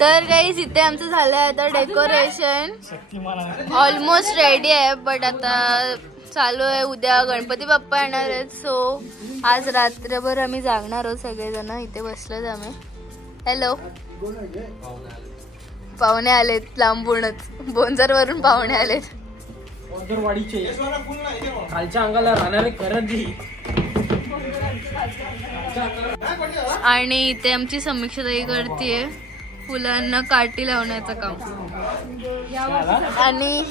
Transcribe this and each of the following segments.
तर गाईस इथे आमचं झालंय आता डेकोरेशन ऑलमोस्ट रेडी आहे. बट आता चालू आहे, उद्या गणपती बाप्पा येणार आहेत. सो आज रात्रभर आम्ही जागणार आहोत सगळेजण. इथे बसलोच आम्ही. हॅलो, पाहुणे आलेत लांबूनच, बोंजर वरून पाहुणे आलेत. खालच्या अंगाला राहणारे करंजी. आणि इथे आमची समीक्षा ताई करतीये फुलांना काठी लावण्याचं काम. आणि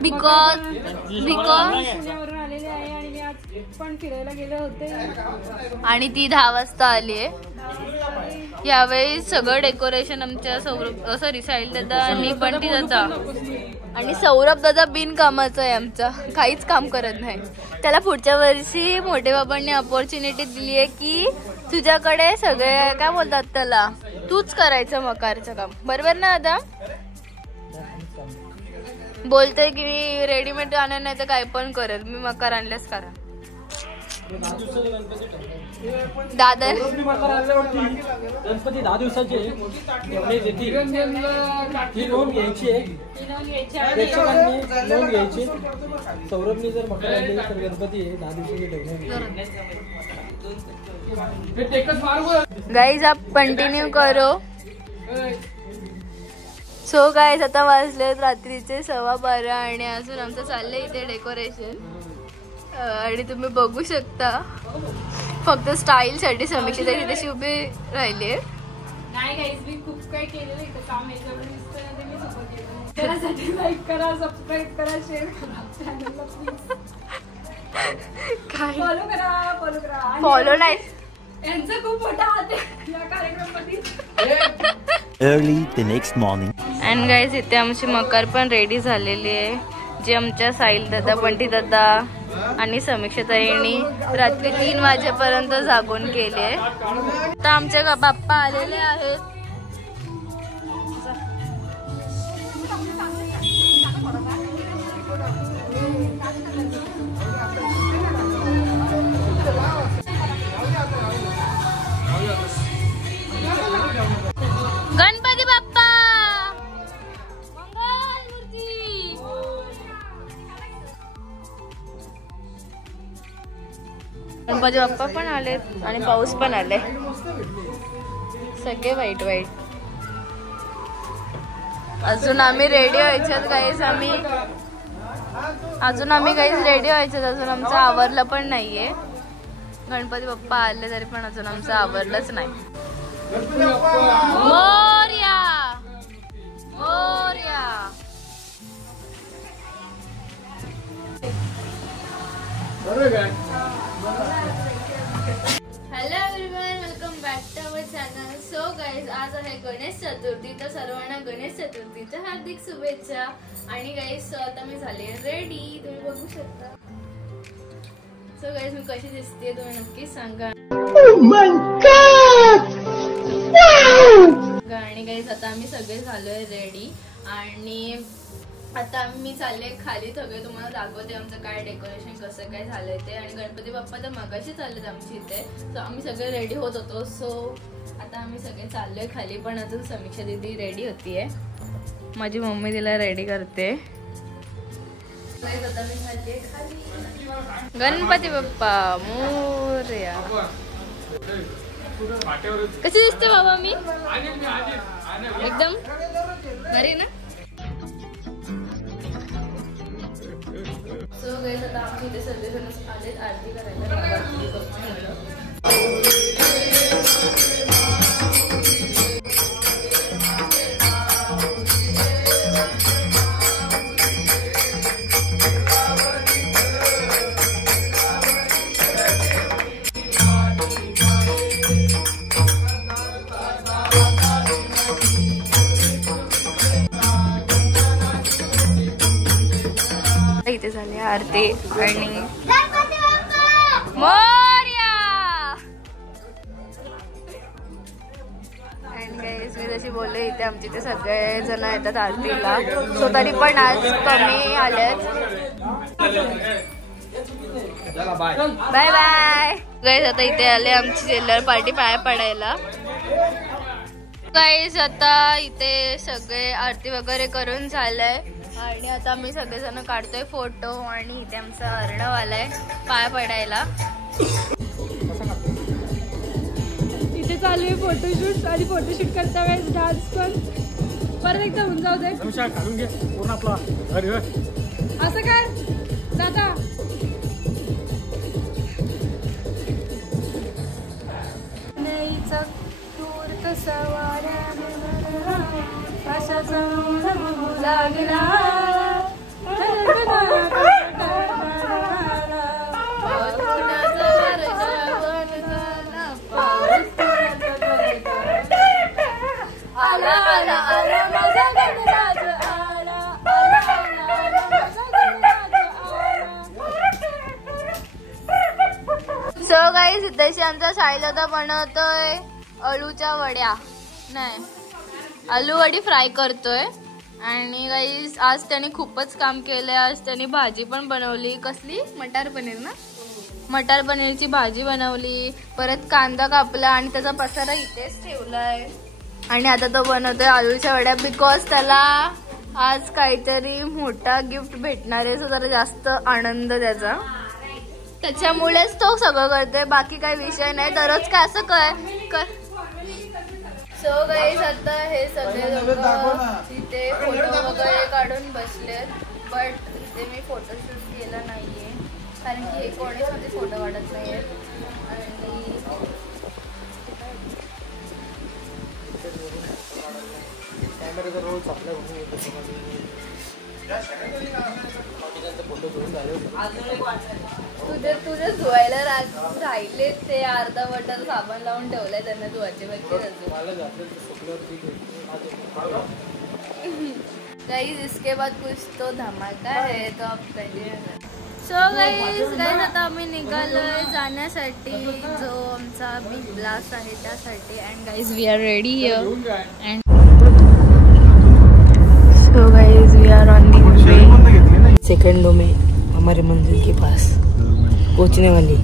बिकॉज आणि ती 10 वाजता आली आहे. यावेळी सगळं डेकोरेशन आमच्या सॉरी साहिल दादा आणि बंटी दादा आणि सौरभ दादा बिनकामाचा आहे आमचा, काहीच काम करत नाही. त्याला पुढच्या वर्षी मोठे बाबांनी अपॉर्च्युनिटी दिली आहे की तुझ्याकडे सगळे काय बोलतात त्याला, तूच करायचं मकारचं काम. बरोबर ना दादा? बोलतोय की मी रेडीमेड आणणार नाही तर काय पण करेल, मी मकार आणल्यास करा. दादा गणपती 10 दिवसाचे नोंद घ्यायची आहे, प्रेक्षकांनी नोंद घ्यायची. सौरभने जर मकर आणले तर गणपती 10 दिवसाचे ठेवणे. गाइस आप कंटिन्यू करो. सो गाइस आता वाजले रात्रीचे 12:15 आणि अजून आमचं चाललंय इथे डेकोरेशन. आणि तुम्ही बघू शकता फक्त स्टाईल साठी समीक्षा ताई तिथे उभी राहिली. नाही गाईज, मी खूप काही केलेलं इथं काम आहे. जेवढं दिसतंय ना ते मी सगळं केलं. त्यासाठी लाईक करा, सबस्क्राईब करा, शेअर करा चॅनलला प्लीज. काय फॉलो करा. फॉलो नाही, यांचा खूप मोठा हात आहे या कार्यक्रमामध्ये. Early the next morning. And guys इथे आमची मकर पण रेडी झालेली आहे, जे आमच्या साहिल दादा, बंटी दादा आणि समीक्षा ताईंनी रात्री 3 वाजेपर्यंत जागून केले. आता आमचे बाप्पा आलेले आहेत. गणपती बाप्पा मंगलमूर्ती. गणपती बाप्पा पण आलेत आणि पाऊस पण आले, सगळे वाईट वाईट. अजून आम्ही रेडी व्हायच्यात गाईज, अजून आम्ही गाईज रेडी व्हायच्यात. अजून आमचं आवरलं पण नाहीये. गणपती बाप्पा आले तरी पण अजून आमचं आवरलंच नाही. Morya Morya. Hello everyone, welcome back to our channel. So guys आज आहे गणेश चतुर्थी, तर सर्वांना गणेश चतुर्थीच्या हार्दिक शुभेच्छा. आणि गाईज आता मी झाले रेडी, तुम्ही बघू शकता. सो गाईज मी कशी दिसते तुम्ही नक्की सांगा. आणि गाईज आता आम्ही सगळे झालोय रेडी आणि आता मी चालले खाली. सगळे तुम्हाला दाखवते आमचं काय डेकोरेशन कसं काय झालंय ते. आणि गणपती बाप्पा तर मगाशी चाललेत आमच्या इथे. सो आम्ही सगळे रेडी होत होतो. सो आता आम्ही सगळे चाललोय खाली, पण अजून समीक्षा दीदी रेडी होतीये. माझी मम्मी तिला रेडी करते. आता मी चालले खाली. गणपती बाप्पा मोरया. कशी दिसते बाबा मी? एकदम भारी ना. सो गाईज आता आमच्या इथे सगळेजण आलेत आरती करायला. इथे झाली आरती आणि मोरया. आणि गाईज मी जशी बोलले इथे आमचे ते सगळे जण येतात आरतीला, सो तरी पण आज कमी आलेत. Bye bye guys. आता इथे आले आमची जेलर पार्टी पाया पडायला. गाईज आता इथे सगळे आरती वगैरे करून झालंय आणि आता आम्ही सगळेजण काढतोय फोटो आणि इथे आमचा अर्णव आलाय पाया पडायला. इथे चालू आहे फोटोशूट आणि फोटोशूट करता वेळेस डान्स पण परत एकदा होऊन जाऊ दे. असं काय दादा लागला सो गाईस इथेशी आमचा साहिल आता बनवतोय अळूच्या वड्या, नाही आलू वडी फ्राय करतोय. आणि गाईस आज त्याने खूपच काम केलंय. आज त्याने भाजी पण बनवली, कसली मटार पनीर ना, मटार पनीरची भाजी बनवली, परत कांदा कापला आणि त्याचा पसारा इथेच ठेवलाय. आणि आता तो बनवतोय आलूच्या वड्या बिकॉज त्याला आज काहीतरी मोठा गिफ्ट भेटणार आहे, सो जरा जास्त आनंद त्याचा, त्याच्यामुळेच तो सगळं करतोय, बाकी काही विषय नाही. दररोज काय असं कर. सो गाईस आता हे सगळे लोक तिथे फोटो वगैरे काढून बसलेत, बट इथे मी फोटोशूट केलं नाहीये कारण की हे कोणीच मध्ये फोटो काढत नाहीये. आणि कॅमेराचा रोल आपल्या तुझे धुवायला राहिले ते अर्धा बॉटल साबण लावून ठेवलाय त्यांना धुवायचे गाइस. इसके बाद कुछ तो धमाका है तो आप कंटिन्यू. सो गाइस आता आम्ही निघालोय जाण्यासाठी जो आमचा बिग ब्लास्ट आहे त्यासाठी. And guys we are ready here. And so guys we are on the way. सेकंडों में हमारे मंजिल के पास पहुंचने वाली.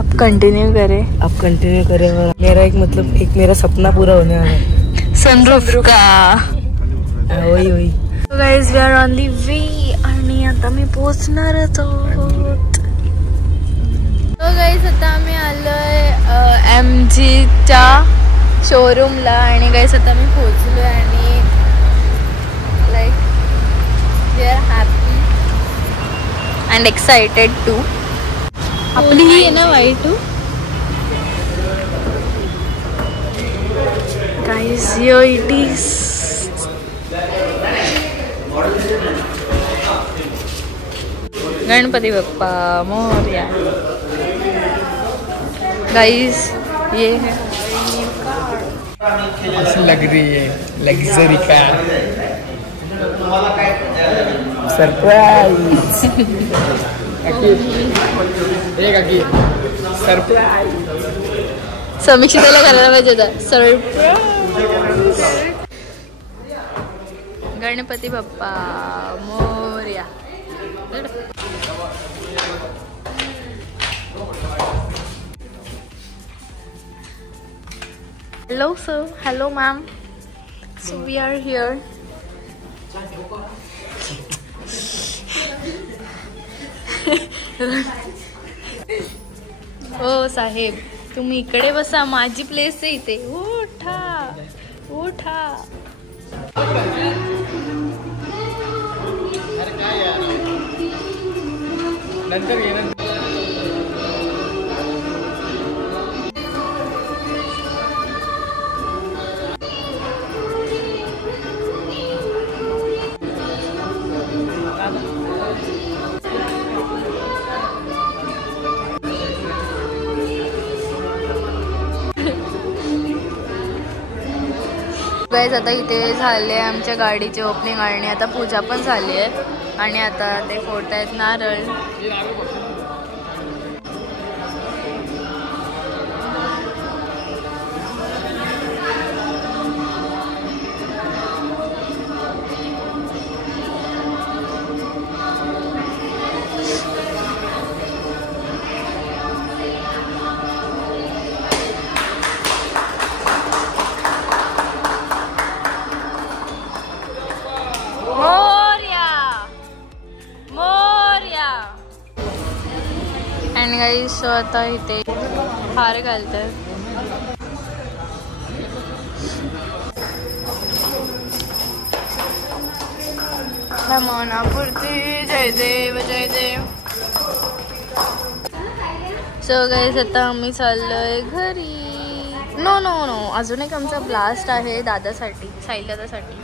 अब कंटिन्यू करें. अब कंटिन्यू करें. मेरा एक मेरा सपना पूरा होने वाला है, सनरूफ का. वही. So guys, we are on the way आणि आता मी पोहोचणारच आहोत. So guys, आता आम्ही आलोय MGच्या शोरूमला आणि guys आता मी पोहोचलोय आणि like we are happy and excited too. आपली ही आहे ना white too. Guys, here it is. Ganpati Bappa Morya. Guys ये है लग रही है लग्जरी कार. सरप्राइज. सरप्राइज. समीक्षिताला करायला पाहिजे होता surprise. Ganpati Bappa Morya. Hello sir, hello ma'am. So we are here. ओ साहेब तुम्ही इकडे बसा, माझी प्लेस आहे इथे. उठा उठा. नंतर ये. गाइस आता इथे झाले आमच्या गाडीची ओपनिंग आणि आता पूजा पण झाली आहे आणि आता ते फोडत आहेत नारळ. आणि काही आता इथे हार घालतात. मनापुरती जय देव जय देव. सो गाईस आता आम्ही चाललोय घरी. नो नो नो अजून एक आमचा ब्लास्ट आहे दादासाठी, साहिल दादासाठी.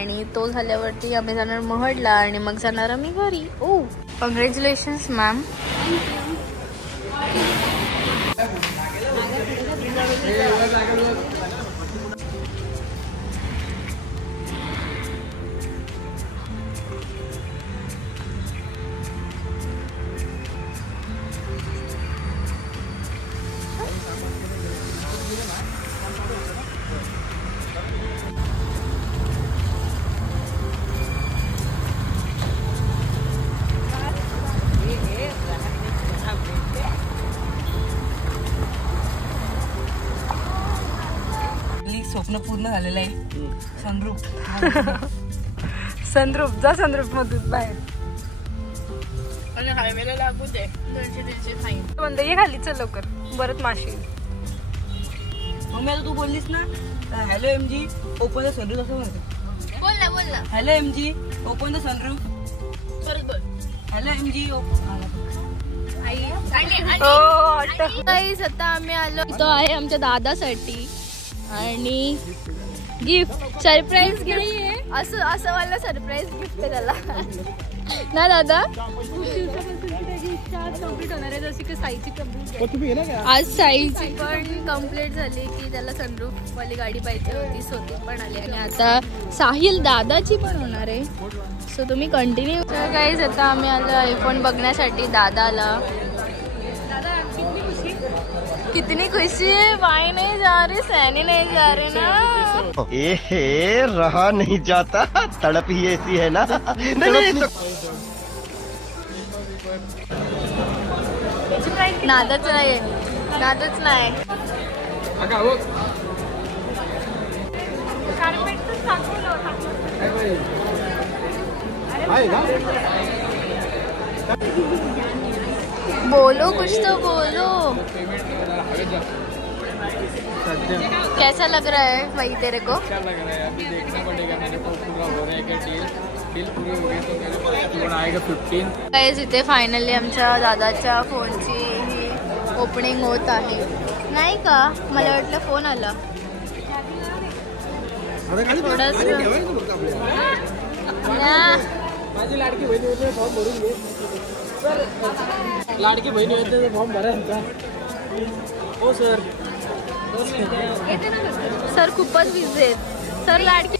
आणि तो झाल्यावरती आम्ही जाणार महडला आणि मग जाणार आम्ही घरी. ओ कॉंग्रॅच्युलेशन्स मॅम. स्वप्न पूर्ण झालेलं आहे. सनरूफ सनरूफ जा सनरूफ मधून बाहेर. आणि हायवेला लागू दे 200-300 फाईन. म्हणतो ये खाली चल लवकर परत माशी. मम्मी आता तू बोललीस ना hello MG open the sunroof असं म्हणतो. बोल ना. Hello MG open the sunroof. परत बोल. हॅलो एमजी आता आम्ही आलो. तो आहे आमच्या दादासाठी आणि गिफ्ट सरप्राईज गिफ्ट. असं वाला सरप्राईज गिफ्ट आहे त्याला ना दादा. आज साईची पण कम्प्लीट झाली की त्याला सनरूफ वाली गाडी पाहिजे होती. सोती पण आली आणि आता साहिल दादाची पण होणार आहे. सो तुम्ही कंटिन्यू. गाईज आता आम्ही आलो आयफोन बघण्यासाठी दादाला. कितनी खुशी है. वाई नहीं जा रही, सैनी नहीं जा रही ना. रहा नहीं जाता, तड़प ही ऐसी है ना. नादच नाही. बोलो कुछ तो बोलो. कैसा लग रहा है भाई तेरे को? क्या लग रहा है अभी देखना पड़ेगा. मेरे को पूरा हो रहा है कि डील पूरी हो गई तो मेरे पास लोन आएगा 15. गाइस इथे फायनली आमच्या दादाच्या फोनची ही ओपनिंग होत आहे. नाही का मला वाटलं फोन आला. माझी लाडकी बहिणी होते फॉर्म भरून घे. लाडकी बहिणी होते फॉर्म भरायचा. हो सर. सर खूपच बिझी आहेत सर. लाडकी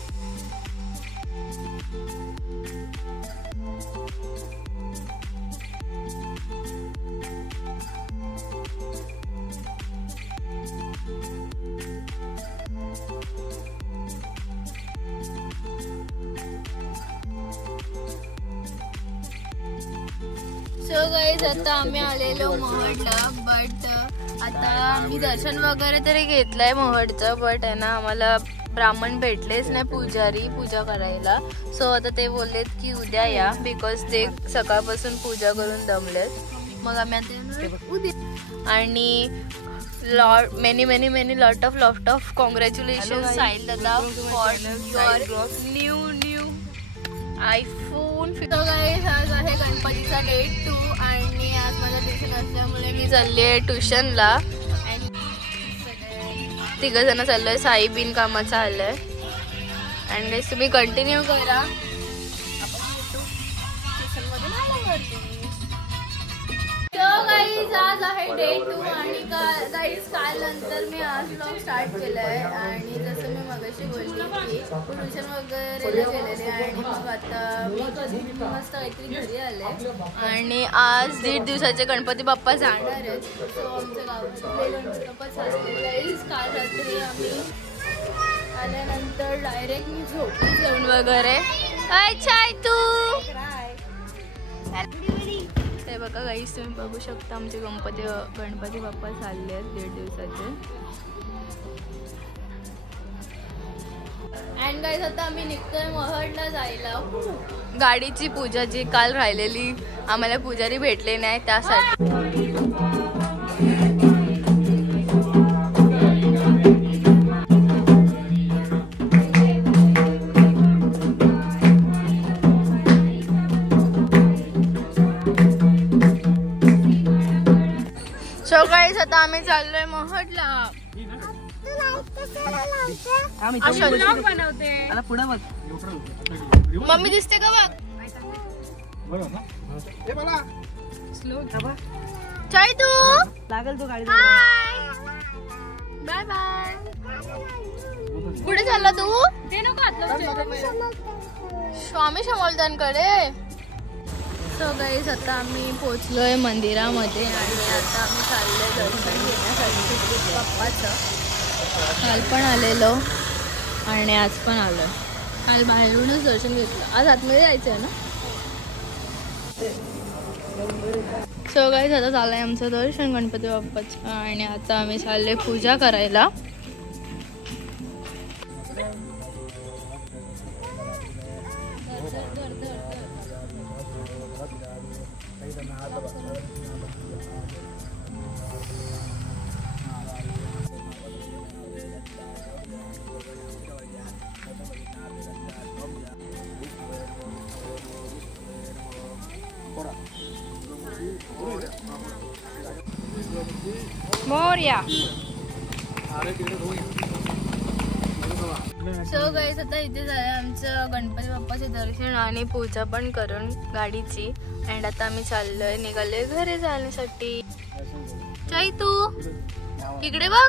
सो गाईज आता आम्ही आलेलो महडला. बट आता आम्ही दर्शन वगैरे तरी घेतलंय महडचं. बट आहे ना आम्हाला ब्राह्मण भेटलेच नाही पुजारी पूजा करायला. सो आता ते बोललेत की उद्या या बिकॉज ते सकाळपासून पूजा करून दमलेत. मग आम्ही आता उद्या. आणि many lot of congratulation Sahil दादा फॉर युअर न्यू आयफोन. आज आहे गणपतीचा डेट 2 आणि आज माझं ट्युशन असल्यामुळे मी चालली आहे ट्युशनला. आणि 3 जण चाललोय. साई बिन कामाचा आलंय. आणि तुम्ही कंटिन्यू करा. आज आहे डे 2 आणि गाईज काल नंतर मी आज ब्लॉग स्टार्ट केलाय. आणि जसं मी मगाशी बोलली की ट्युशन वगैरे गेलेले आणि मग आता मी मस्त काहीतरी घरी आले. आणि आज 1.5 दिवसाचे गणपती बाप्पा जाणार आहेत. सो आमच्या गावातले गणपती बाप्पा चालले. काल रात्री आम्ही आल्यानंतर डायरेक्ट मी झोपून जेवण वगैरे. अच्छा आहे तू. ते बघा गाईस तुम्ही बघू शकता आमचे गणपती बाप्पा चालले आहेत 1.5 दिवसाचे. अँड गाईज आता आम्ही निघतोय महडला जायला. गाडीची पूजा जी काल राहिलेली, आम्हाला पुजारी भेटले नाही त्यासाठी. सो गाईज आता आम्ही चाललोय महडला. आता पुढे बघ. मम्मी दिसते का बघ. चाय तू लागेल तो गाडी. Bye bye. कुठे चालला तू? स्वामी समर्थांकडे. सो गाईज आता आम्ही पोचलोय मंदिरामध्ये आणि आता आम्ही चाललोय दर्शन घेण्यासाठी बाप्पाचं. काल पण आलेलो आणि आज पण आलो. काल बाहेरूनच दर्शन घेतलं, आज आतमध्ये जायचं आहे ना. सो गाईज आता चाललंय आमचं दर्शन गणपती बाप्पाचं आणि आता आम्ही चाललोय पूजा करायला. मोरया. सो गाईज आता इथे झालं आमचं गणपती बाप्पाचे दर्शन आणि पूजा पण करून गाडीची. अँड आता आम्ही चाललोय निघालोय घरी जाण्यासाठी. चाई तू इकडे बघ.